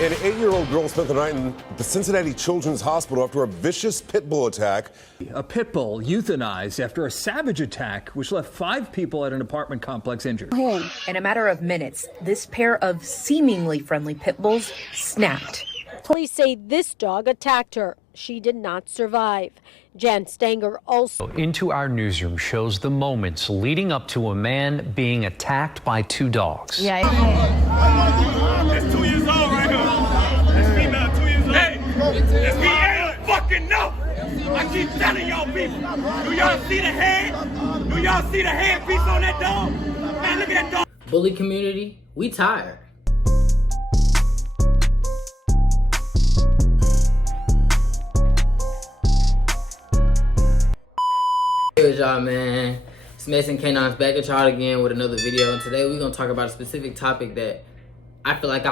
An 8-year-old girl spent the night in the Cincinnati Children's Hospital after a vicious pit bull attack. A pit bull euthanized after a savage attack which left 5 people at an apartment complex injured. In a matter of minutes, this pair of seemingly friendly pit bulls snapped. Police say this dog attacked her. She did not survive. Jan Stanger also. Into Our Newsroom shows the moments leading up to a man being attacked by 2 dogs. Yeah. It's 2 years old right here. This female 2 years old. Hey, if he ain't fucking no. I keep telling y'all people. Do y'all see the head? Do y'all see the headpiece on that dog? Man, look at that dog. Bully community, we tired. Hey y'all, man, it's Mason K9's back at y'all again with another video, and today we're gonna talk about a specific topic that I feel like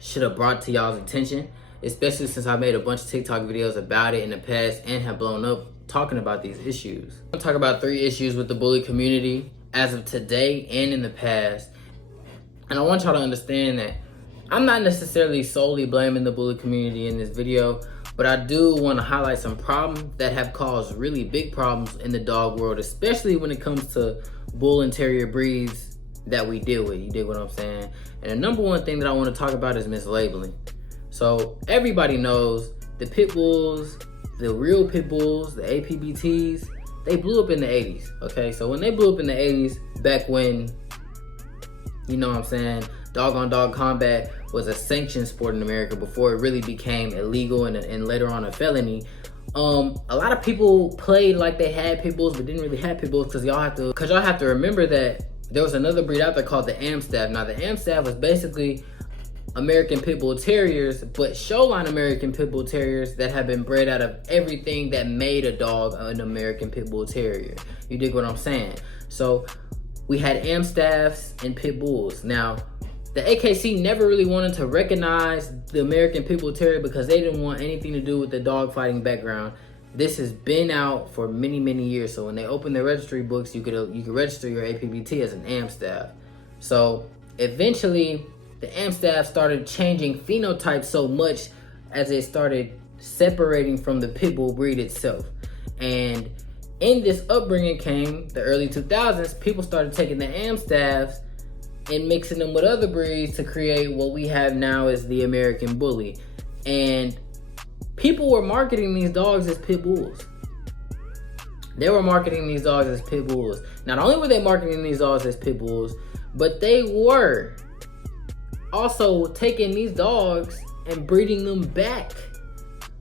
should have brought to y'all's attention, especially since I made a bunch of TikTok videos about it in the past and have blown up talking about these issues. I'm gonna talk about 3 issues with the bully community as of today and in the past, and I want y'all to understand that I'm not necessarily solely blaming the bully community in this video, but I do want to highlight some problems that have caused really big problems in the dog world, especially when it comes to bull and terrier breeds that we deal with. You dig what I'm saying? And the number one thing that I want to talk about is mislabeling. So everybody knows the pit bulls, the real pit bulls, the APBTs, they blew up in the 80s, okay? So when they blew up in the 80s, back when, you know what I'm saying, dog-on-dog combat was a sanctioned sport in America before it really became illegal and later on a felony. A lot of people played like they had pit bulls but didn't really have pit bulls because y'all have to remember that there was another breed out there called the Amstaff. Now the Amstaff was basically American Pit Bull Terriers, but showline American Pit Bull Terriers that have been bred out of everything that made a dog an American Pit Bull Terrier. You dig what I'm saying? So we had Amstaffs and Pit Bulls. Now, the AKC never really wanted to recognize the American Pit Bull Terrier because they didn't want anything to do with the dog fighting background. This has been out for many, many years. So when they opened their registry books, you could register your APBT as an Amstaff. So eventually, the Amstaff started changing phenotypes so much as it started separating from the Pit Bull breed itself. And in this upbringing came the early 2000s, people started taking the Amstaffs and mixing them with other breeds to create what we have now as the American Bully. And people were marketing these dogs as pit bulls. They were marketing these dogs as pit bulls. Not only were they marketing these dogs as pit bulls, but they were also taking these dogs and breeding them back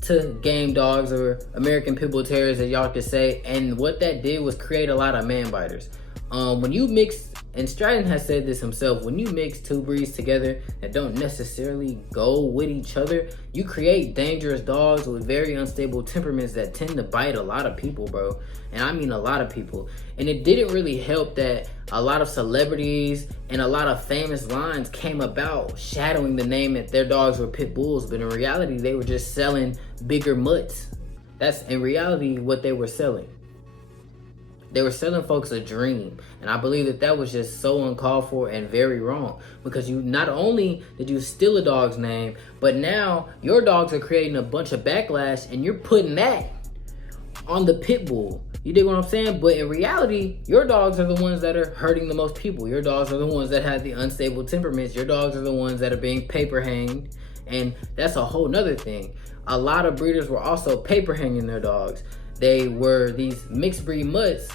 to game dogs or American Pit Bull Terriers, as y'all could say. And what that did was create a lot of man biters. When you mix, and Stratton has said this himself, when you mix 2 breeds together that don't necessarily go with each other, you create dangerous dogs with very unstable temperaments that tend to bite a lot of people, bro. And I mean a lot of people. And it didn't really help that a lot of celebrities and a lot of famous lines came about shadowing the name that their dogs were pit bulls, but in reality, they were just selling bigger mutts. That's in reality what they were selling. They were selling folks a dream. And I believe that that was just so uncalled for and very wrong. Because you not only did you steal a dog's name, but now your dogs are creating a bunch of backlash and you're putting that on the pit bull. You dig what I'm saying? But in reality, your dogs are the ones that are hurting the most people. Your dogs are the ones that have the unstable temperaments. Your dogs are the ones that are being paper hanged. And that's a whole nother thing. A lot of breeders were also paper hanging their dogs. They were these mixed breed mutts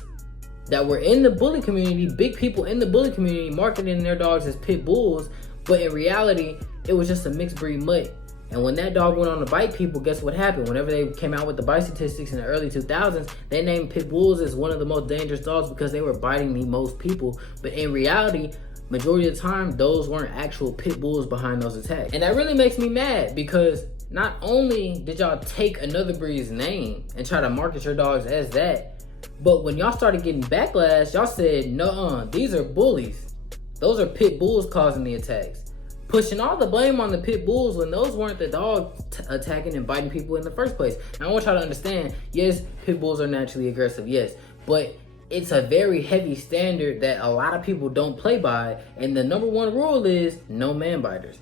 that were in the bully community, big people in the bully community marketing their dogs as pit bulls, but in reality, it was just a mixed breed mutt. And when that dog went on to bite people, guess what happened? Whenever they came out with the bite statistics in the early 2000s, they named pit bulls as one of the most dangerous dogs because they were biting the most people. But in reality, majority of the time, those weren't actual pit bulls behind those attacks. And that really makes me mad because not only did y'all take another breed's name and try to market your dogs as that, but when y'all started getting backlash, y'all said, nuh-uh, these are bullies. Those are pit bulls causing the attacks. Pushing all the blame on the pit bulls when those weren't the dogs attacking and biting people in the first place. Now I want y'all to understand, yes, pit bulls are naturally aggressive, yes. But it's a very heavy standard that a lot of people don't play by. And the number 1 rule is no man biters.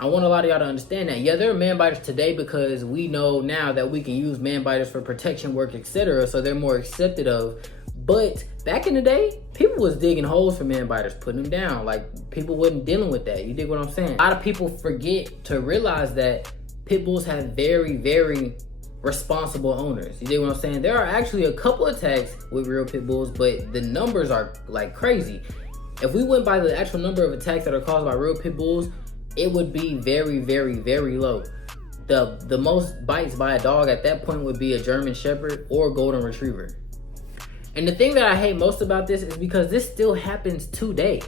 I want a lot of y'all to understand that. Yeah, there are man biters today because we know now that we can use man biters for protection work, etc. So they're more accepted of. But back in the day, people was digging holes for man biters, putting them down. Like, people wasn't dealing with that. You dig what I'm saying? A lot of people forget to realize that pit bulls have very, very responsible owners. You dig what I'm saying? There are actually a couple attacks with real pit bulls, but the numbers are like crazy. If we went by the actual number of attacks that are caused by real pit bulls, it would be very, very, very low. The most bites by a dog at that point would be a German Shepherd or a Golden Retriever. And the thing that I hate most about this is because this still happens today.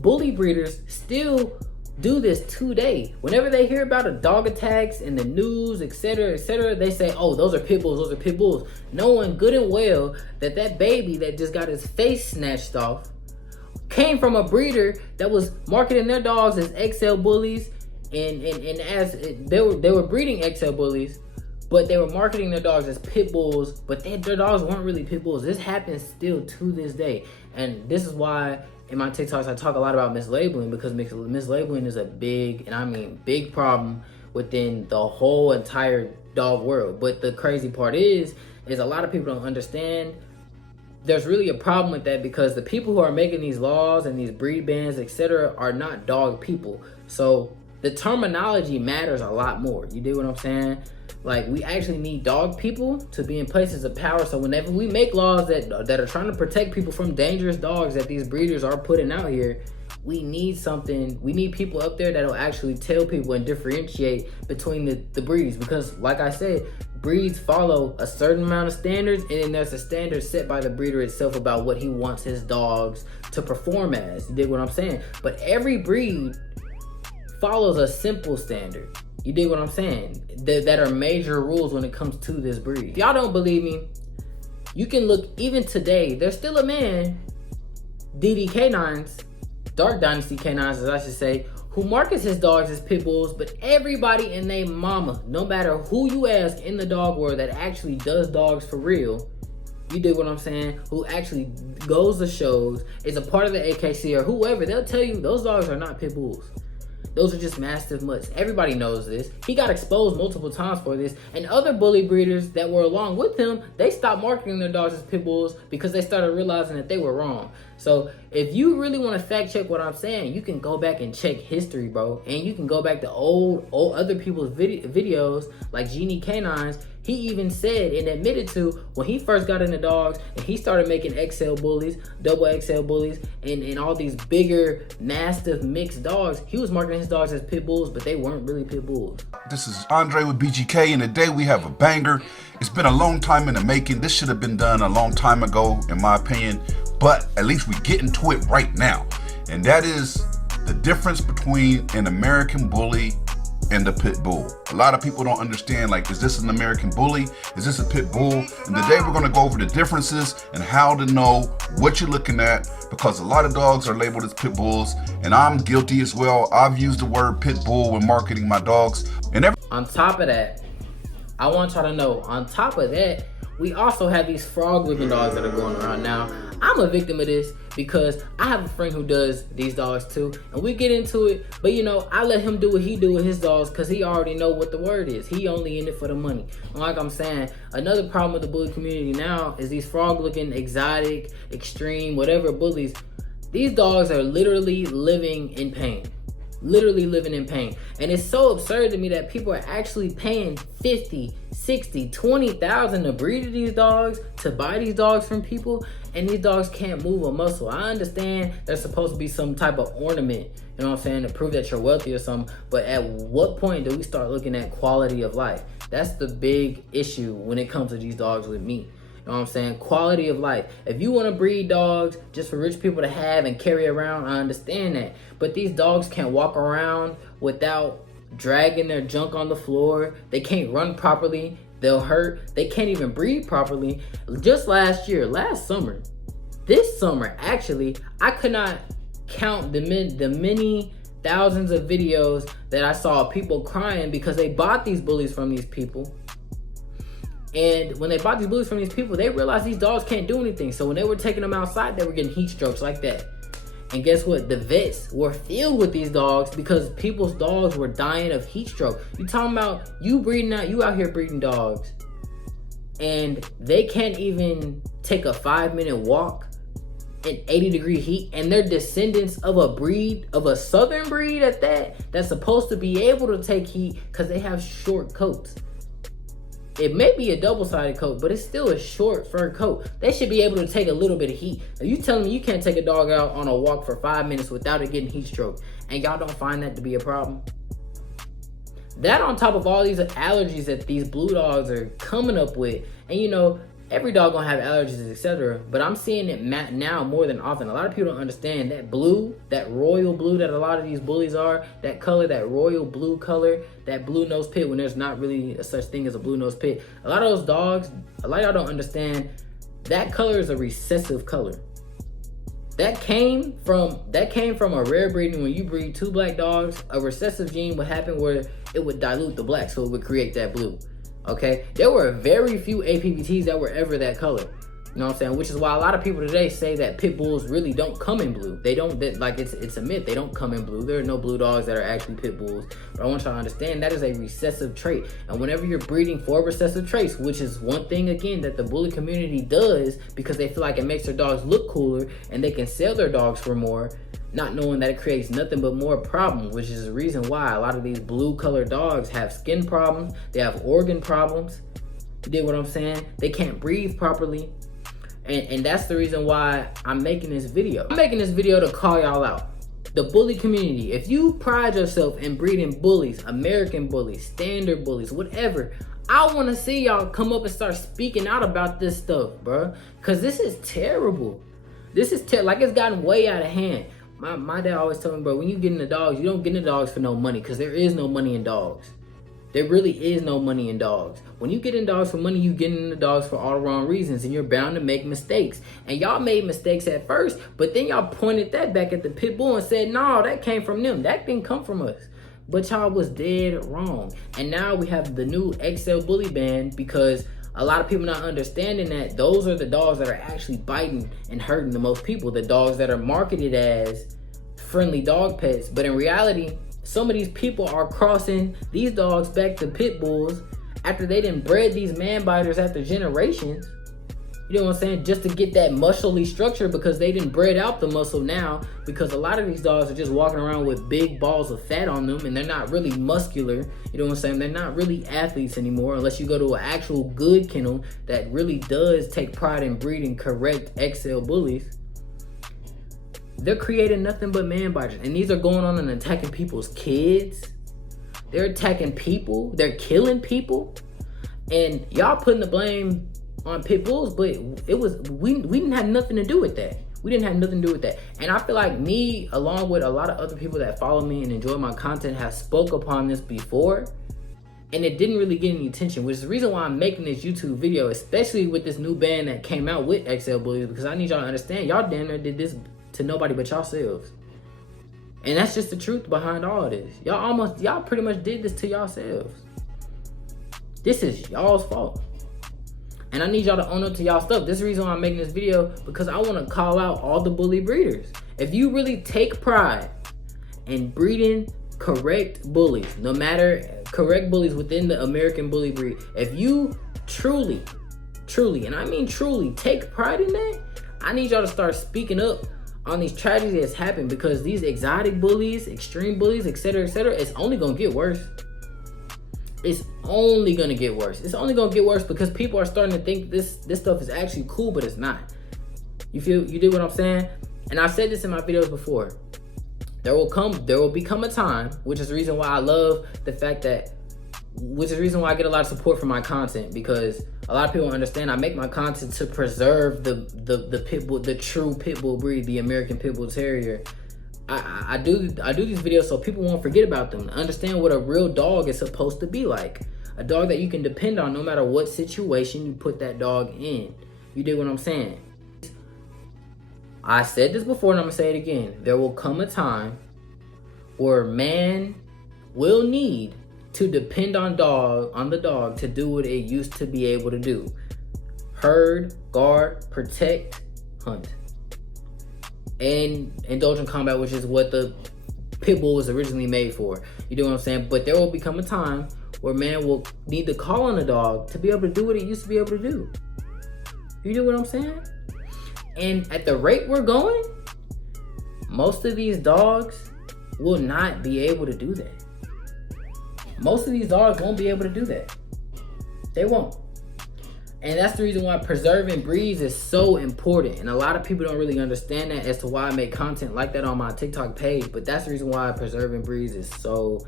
Bully breeders still do this today. Whenever they hear about a dog attacks in the news, etc., they say, oh, those are pit bulls, those are pit bulls. Knowing good and well that that baby that just got his face snatched off came from a breeder that was marketing their dogs as XL bullies, and as they were breeding XL bullies, but they were marketing their dogs as pit bulls, but their dogs weren't really pit bulls. This happens still to this day, and this is why in my TikToks I talk a lot about mislabeling, because mislabeling is a big, and I mean big, problem within the whole entire dog world. But the crazy part is a lot of people don't understand there's really a problem with that, because the people who are making these laws and these breed bans, etc., are not dog people. So the terminology matters a lot more. You do what I'm saying? Like, we actually need dog people to be in places of power. So whenever we make laws that are trying to protect people from dangerous dogs that these breeders are putting out here, we need something. We need people up there that'll actually tell people and differentiate between the breeds. Because like I said, breeds follow a certain amount of standards, and then there's a standard set by the breeder itself about what he wants his dogs to perform as. You dig what I'm saying? But every breed follows a simple standard. You dig what I'm saying? That are major rules when it comes to this breed. If y'all don't believe me, you can look. Even today, there's still a man, DD Canines, Dark Dynasty Canines, as I should say, who markets his dogs as pit bulls, but everybody and they mama, no matter who you ask in the dog world that actually does dogs for real, you dig what I'm saying, who actually goes to shows, is a part of the AKC or whoever, they'll tell you those dogs are not pit bulls. Those are just mastiff mutts. Everybody knows this. He got exposed multiple times for this. And other bully breeders that were along with him, they stopped marketing their dogs as pit bulls because they started realizing that they were wrong. So if you really want to fact check what I'm saying, you can go back and check history, bro. And you can go back to old other people's videos like Genie Canines. He even said and admitted to when he first got into dogs and he started making XL bullies, double XL bullies, and all these bigger mastiff mixed dogs, he was marketing his dogs as pit bulls, but they weren't really pit bulls. This is Andre with BGK, and today we have a banger. It's been a long time in the making. This should have been done a long time ago, in my opinion, but at least we get into it right now. And that is the difference between an American bully and the pit bull. A lot of people don't understand, like, is this an American bully? Is this a pit bull? And today we're going to go over the differences and how to know what you're looking at, because a lot of dogs are labeled as pit bulls, and I'm guilty as well. I've used the word pit bull when marketing my dogs. And on top of that, I want y'all to know, on top of that, we also have these frog-looking dogs that are going around now. I'm a victim of this because I have a friend who does these dogs too, and we get into it, but you know, I let him do what he do with his dogs because he already know what the word is. He only in it for the money. And like I'm saying, another problem with the bully community now is these frog-looking, exotic, extreme, whatever bullies. These dogs are literally living in pain. Literally living in pain. And it's so absurd to me that people are actually paying 50, 60, 20,000 to breed these dogs, to buy these dogs from people, and these dogs can't move a muscle. I understand there's supposed to be some type of ornament, you know what I'm saying, to prove that you're wealthy or something, but at what point do we start looking at quality of life? That's the big issue when it comes to these dogs with me. You know what I'm saying? Quality of life. If you want to breed dogs just for rich people to have and carry around, I understand that. But these dogs can't walk around without dragging their junk on the floor. They can't run properly. They'll hurt. They can't even breathe properly. Just last summer, this summer actually, I could not count the many thousands of videos that I saw people crying because they bought these bullies from these people. And when they bought these bullies from these people, they realized these dogs can't do anything. So when they were taking them outside, they were getting heat strokes like that. And guess what? The vets were filled with these dogs because people's dogs were dying of heat stroke. You talking about you out here breeding dogs, and they can't even take a 5-minute walk in 80-degree heat, and they're descendants of a southern breed at that's supposed to be able to take heat because they have short coats. It may be a double-sided coat, but it's still a short fur coat. They should be able to take a little bit of heat. Are you telling me you can't take a dog out on a walk for 5 minutes without it getting heat stroke, and y'all don't find that to be a problem? That on top of all these allergies that these blue dogs are coming up with, and you know, every dog gonna have allergies, etc. But I'm seeing it now more than often. A lot of people don't understand that blue, that royal blue that a lot of these bullies are, that color, that royal blue color, that blue nose pit when there's not really a such thing as a blue nose pit. A lot of those dogs, a lot of y'all don't understand, that color is a recessive color. That came from a rare breeding. When you breed 2 black dogs, a recessive gene would happen where it would dilute the black, so it would create that blue. Okay, there were very few APVTs that were ever that color. You know what I'm saying? Which is why a lot of people today say that pit bulls really don't come in blue. They don't, like it's a myth. They don't come in blue. There are no blue dogs that are actually pit bulls. But I want y'all to understand that is a recessive trait. And whenever you're breeding for recessive traits, which is one thing again that the bully community does because they feel like it makes their dogs look cooler and they can sell their dogs for more, not knowing that it creates nothing but more problems, which is the reason why a lot of these blue colored dogs have skin problems. They have organ problems. You dig what I'm saying? They can't breathe properly. And that's the reason why I'm making this video. I'm making this video to call y'all out. The bully community, if you pride yourself in breeding bullies, American bullies, standard bullies, whatever, I want to see y'all come up and start speaking out about this stuff, bro. Because this is terrible. This is like it's gotten way out of hand. My dad always told me, bro, when you get into dogs, you don't get into dogs for no money, because there is no money in dogs. There really is no money in dogs. When you get in dogs for money, you get into dogs for all the wrong reasons, and you're bound to make mistakes. And y'all made mistakes at first, but then y'all pointed that back at the pit bull and said, no, that came from them. That didn't come from us. But y'all was dead wrong. And now we have the new XL bully ban because a lot of people not understanding that those are the dogs that are actually biting and hurting the most people. The dogs that are marketed as friendly dog pets. But in reality, some of these people are crossing these dogs back to pit bulls after they done bred these man biters after generations. You know what I'm saying? Just to get that muscly structure because they didn't bred out the muscle now, because a lot of these dogs are just walking around with big balls of fat on them and they're not really muscular. You know what I'm saying? They're not really athletes anymore unless you go to an actual good kennel that really does take pride in breeding correct XL bullies. They're creating nothing but man biters, and these are going on and attacking people's kids. They're attacking people. They're killing people, and y'all putting the blame on pit bulls, but it was we didn't have nothing to do with that. We didn't have nothing to do with that. And I feel like me, along with a lot of other people that follow me and enjoy my content, have spoke upon this before, and it didn't really get any attention, which is the reason why I'm making this YouTube video, especially with this new ban that came out with XL bullies, because I need y'all to understand, y'all damn near did this to nobody but yourselves. And that's just the truth behind all of this. Y'all pretty much did this to yourselves. This is y'all's fault. And I need y'all to own up to y'all stuff. This is the reason why I'm making this video, because I want to call out all the bully breeders. If you really take pride in breeding correct bullies, no matter correct bullies within the American bully breed, if you truly, and I mean truly, take pride in that, I need y'all to start speaking up on these tragedies that's happened, because these exotic bullies, extreme bullies, etc., it's only gonna get worse. It's only gonna get worse. It's only gonna get worse because people are starting to think this stuff is actually cool, but it's not. You dig what I'm saying? And I said this in my videos before. There will become a time, which is the reason why I love the fact that, which is the reason why I get a lot of support for my content, because a lot of people understand I make my content to preserve the pit bull, the true pit bull breed, the American pit bull terrier. I do these videos so people won't forget about them, understand what a real dog is supposed to be like. A dog that you can depend on no matter what situation you put that dog in. You dig what I'm saying? I said this before and I'm gonna say it again. There will come a time where man will need to depend on the dog to do what it used to be able to do. Herd, guard, protect, hunt. and indulge in combat, which is what the Pitbull was originally made for. You know what I'm saying? But there will become a time where man will need to call on a dog to be able to do what it used to be able to do. You know what I'm saying? And at the rate we're going, most of these dogs will not be able to do that. Most of these dogs won't be able to do that. They won't. And that's the reason why preserving breeds is so important. And a lot of people don't really understand that as to why I make content like that on my TikTok page. But that's the reason why preserving breeds is so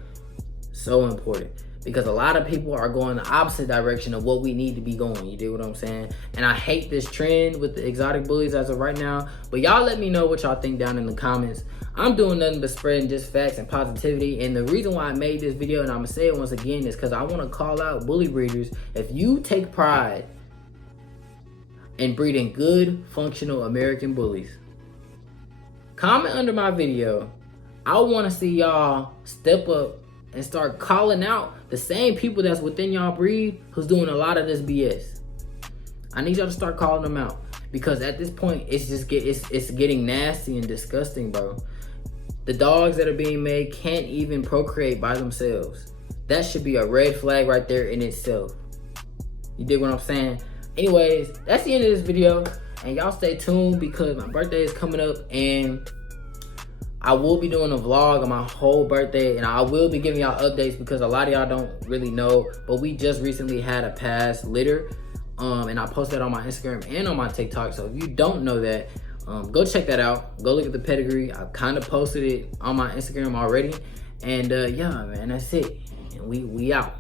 important. Because a lot of people are going the opposite direction of what we need to be going. You do what I'm saying? And I hate this trend with the exotic bullies as of right now. But y'all let me know what y'all think down in the comments. I'm doing nothing but spreading just facts and positivity. And the reason why I made this video, and I'm gonna say it once again, is because I want to call out bully breeders. If you take pride in breeding good, functional American bullies, comment under my video. I want to see y'all step up and start calling out the same people that's within y'all breed who's doing a lot of this BS. I need y'all to start calling them out, because at this point it's just it's getting nasty and disgusting, bro. The dogs that are being made can't even procreate by themselves. That should be a red flag right there in itself. You dig what I'm saying? Anyways, that's the end of this video, and y'all stay tuned because my birthday is coming up, and I will be doing a vlog on my whole birthday, and I will be giving y'all updates because a lot of y'all don't really know, but we just recently had a past litter, and I posted that on my Instagram and on my TikTok. So if you don't know that, go check that out. Go look at the pedigree. I kind of posted it on my Instagram already, and yeah, man, that's it. And we out.